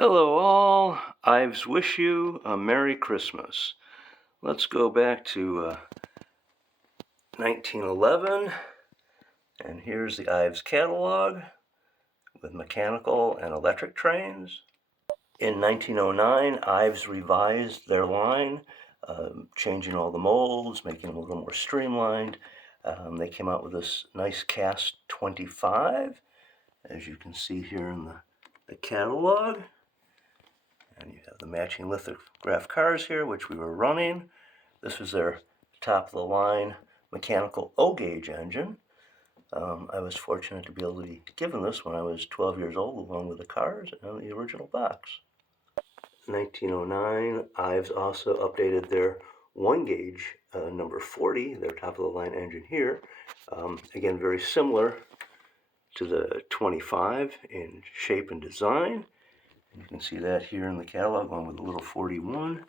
Hello all, Ives wish you a Merry Christmas. Let's go back to 1911, and here's the Ives catalog with mechanical and electric trains. In 1909, Ives revised their line, changing all the molds, making them a little more streamlined. They came out with this nice cast 25, as you can see here in the catalog. And you have the matching lithograph cars here, which we were running. This was their top-of-the-line mechanical O-gauge engine. I was fortunate to be able to be given this when I was 12 years old, along with the cars and the original box. 1909, Ives also updated their 1-gauge number 40, their top-of-the-line engine here. Again, very similar to the 25 in shape and design. You can see that here in the catalog, along with the little 41.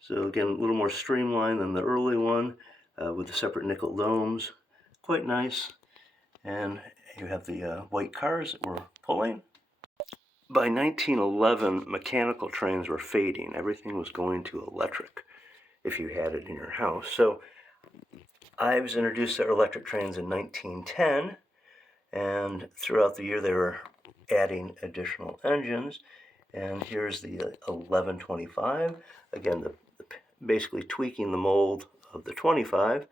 So again, a little more streamlined than the early one, with the separate nickel domes. Quite nice. And you have the white cars that we're pulling. By 1911, mechanical trains were fading. Everything was going to electric, if you had it in your house. So Ives introduced their electric trains in 1910, and throughout the year they were adding additional engines. And here's the 1125. Again, basically tweaking the mold of the 25,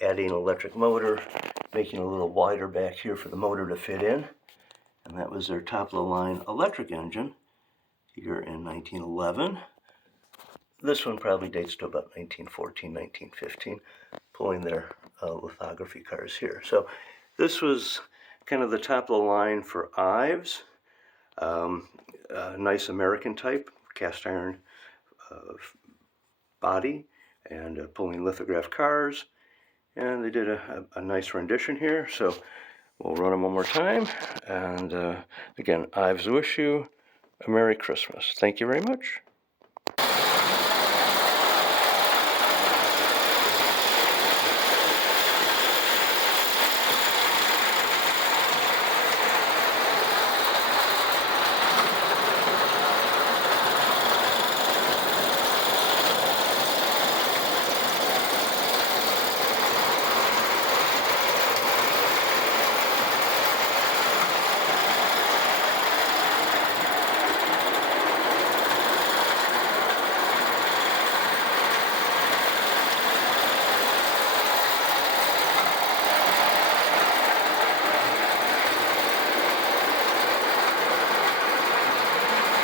adding an electric motor, making a little wider back here for the motor to fit in. And that was their top-of-the-line electric engine here in 1911. This one probably dates to about 1914, 1915, pulling their lithography cars here. So this was kind of the top of the line for Ives. Nice American type, cast iron body, and pulling lithograph cars. And they did a nice rendition here, so we'll run them one more time. And again, Ives wish you a Merry Christmas. Thank you very much.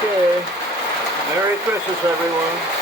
Okay. Merry Christmas, everyone.